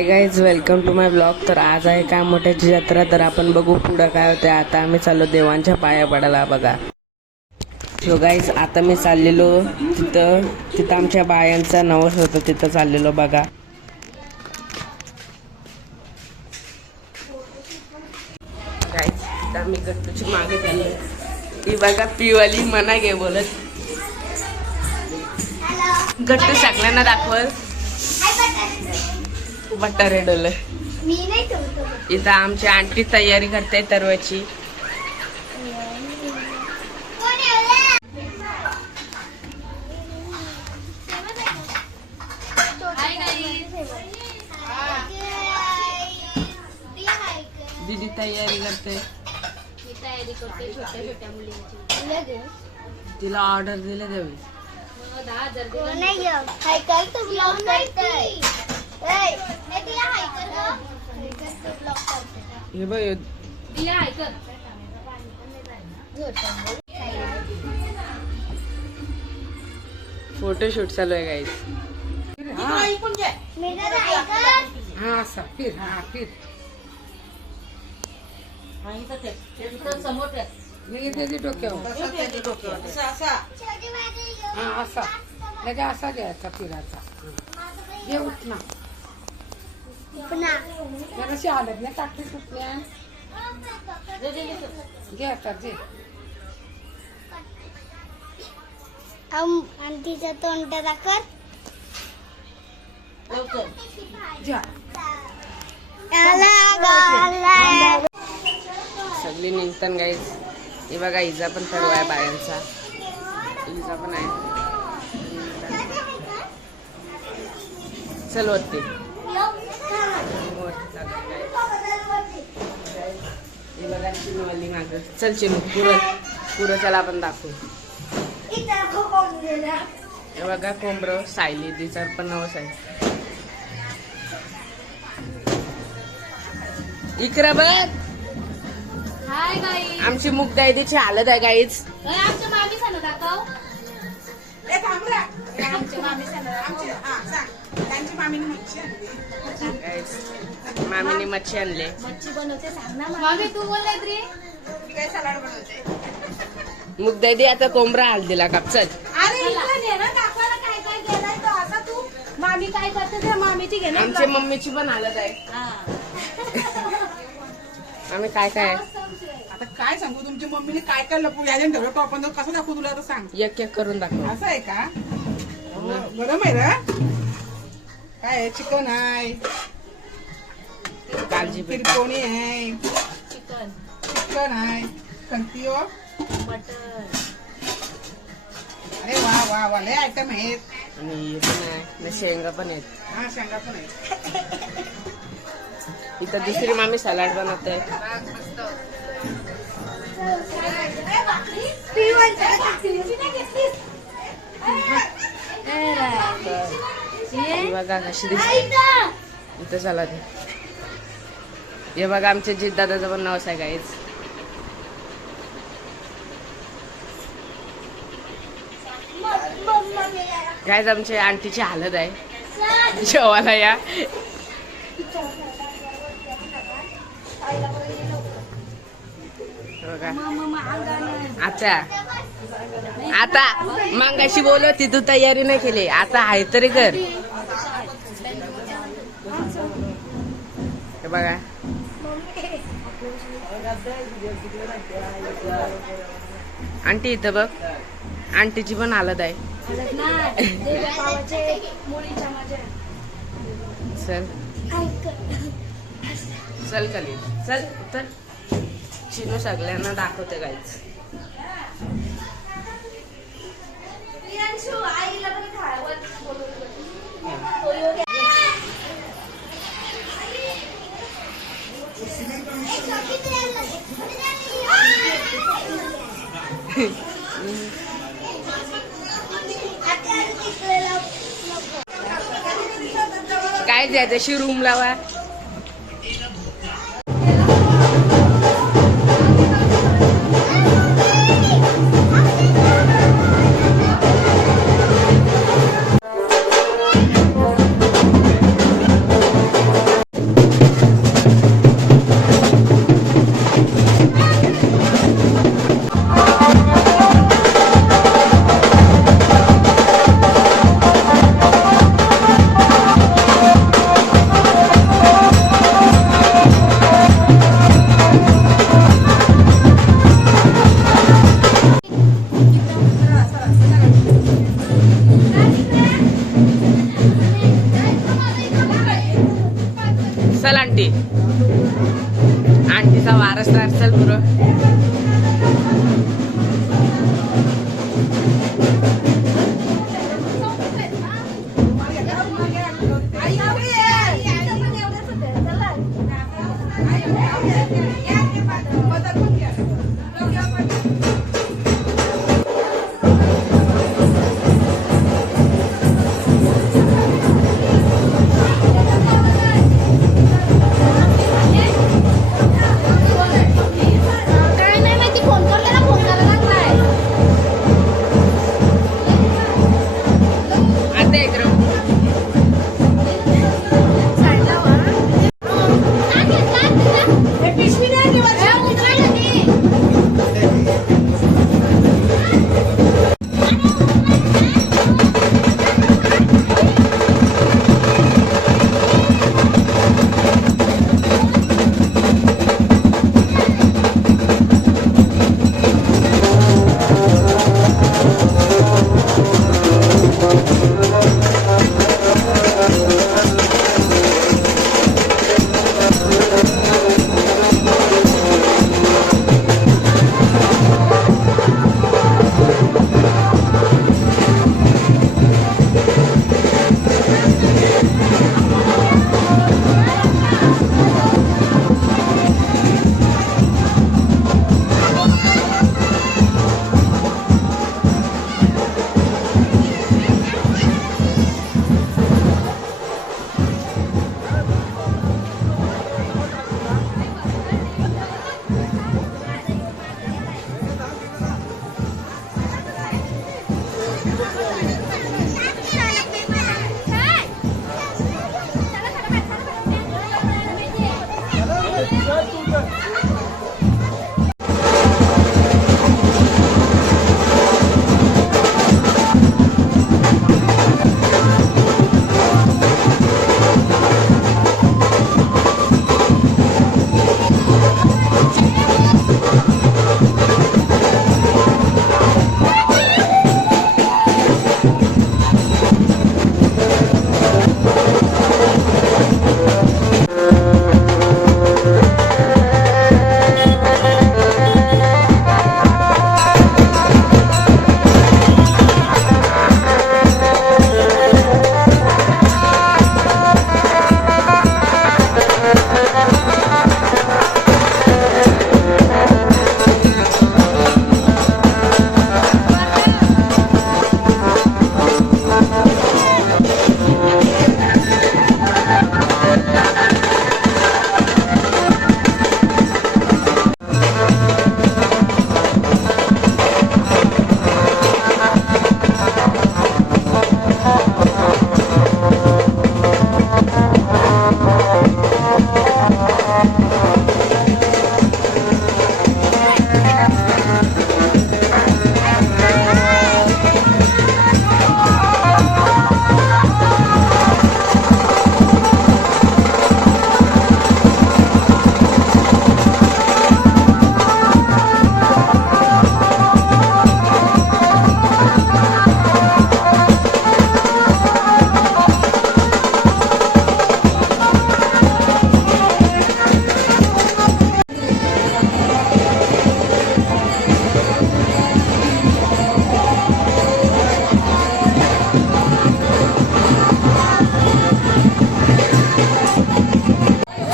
High guys, welcome to my blog. तर आज आहे काय मोठ्याची जत्रा. तर आपण बघू पुढं काय होते. आता आम्ही चाललो देवांच्या पाया पडायला बघा. सो गाईज, आता मी चाललेलो तिथं आमच्या बायांचा नवस होतं, तिथं चाललेलो बघा. गाईज, तिथं आम्ही गट्टूची मागे चाललो. ती बघा पिवाली मना घे बोलत. गट्टू सगळ्यांना दाखवल. बटारे डोल. इथं आमची आंटी तयारी करते तरवाची. दीदी तयारी करते. छोट्या मुलींची तिला ऑर्डर दिले देवी. 10,000 नाही हायकर तो ब्लॉग करते. तिला हायकर तो ब्लॉग करते. हे बघ तिला हायकर फोटोशूट चालू आहे गाईस. हा असा फिर हा फिर समोर हे त्याची डोक्यावर हा असा लगे असा घ्यायचा फिरायचा. घे उठना जराशी हालत नाही टाकली सुटल्या. घे आता घे. आंटीचं तोंड दाखव. जा सगळी निघतान गाईस. हे बघा इजा पण सर्व आहे बायांचा. इजा पण आहे. चल वरती. हे बघा चिनवाली माग. चल चिनू पुरं चला आपण दाखवू. हे बघा कोंबरं सायली तिचा पण नवस आहे. इकरा बघ. हाय गाईज, आमची मुक्ताईची हालत आहे गाईच. आमच्या मामी सांग दाखव. मामीने मच्छी आणले. मच्छी बनवते सांग ना मामी. तू बोललाय रे मुक्ताई आता कोंबरा हाल दिला काप. चल मामी काय करते ते मामीची घे ना. आमची मम्मीची पण हालत आहे. आम्ही काय काय आता काय सांगू तुमच्या मम्मीने काय काय लपू यायला ठेवलं तो आपण कसं दाखवू तुला तर सांग. एक एक करून दाखव. असं आहे का? गरम आहे ना. काय आहे? चिकन आहे, कालजी तिरकोणी आहे, चिकन चिकन आहे, कंटिओ. मटन. अरे वा वा वा लय आयटम आहेत. आणि हे पण आहे आणि शेंगा पण आहेत. हा शेंगा पण आहे. इथं दुसरी मामी सलाड बनवते. बघा कशी दिसते इथं सलाड. हे बघा आमच्या जित दादाचा पण नवस आहे गाईच. गाईज आमच्या आंटीची हालत आहे. जेवायला या. बघा आता आता मागाशी बोलत ती तू तयारी नाही केली. आता आहे तरी कर. हे बघा आंटी इथं बघ. आंटीची पण हालत आहे. चल चल खाली चल. तर चिनू सगळ्यांना दाखवते गाईच. काय द्यायचं शी रूम लावा. चल आंटी आंटीचा वारसदार चल पुरं काय नाही माहिती फोन करलेला फोन करायला लागलाय आता एक पिशवी नाही ती वर्षा उतरायला ती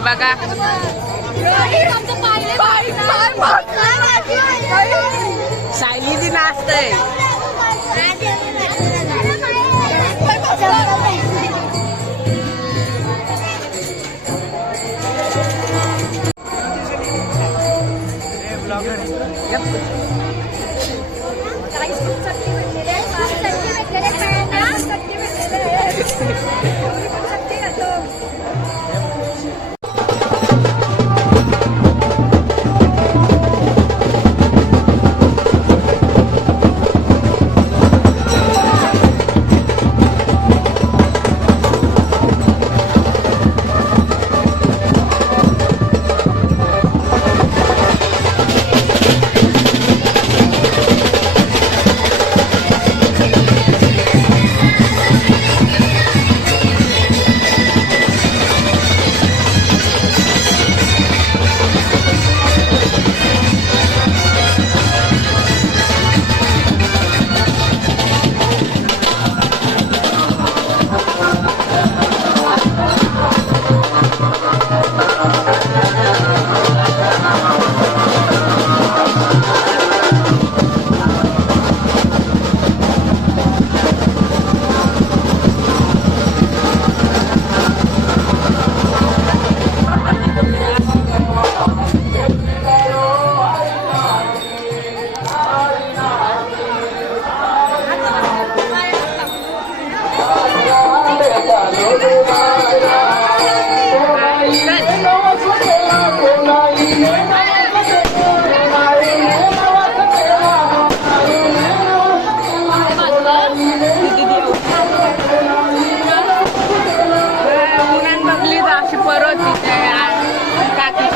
बघा सायली ती नाचतय अशी परत काकी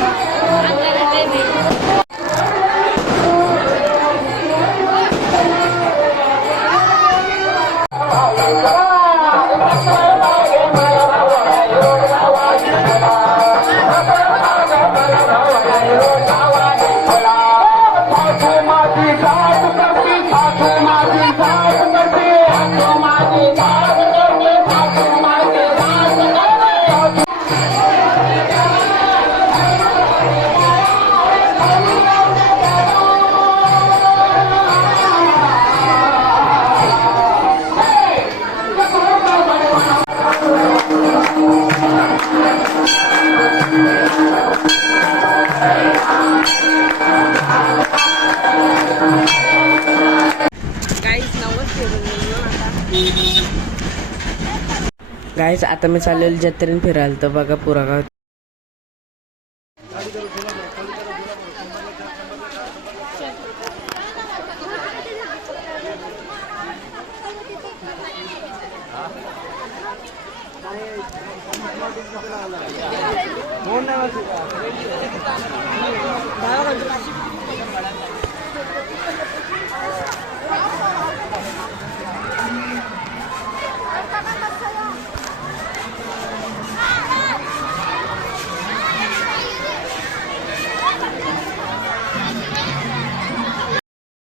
गाईस आता मी चाललेलो जत्रेन फिरायला तर बघा पुरा गाव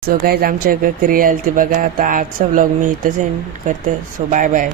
सो गाईज आमच्या घरी आली ती बघा आता आजचा व्लॉग मी इथंच एंड करते सो बाय बाय.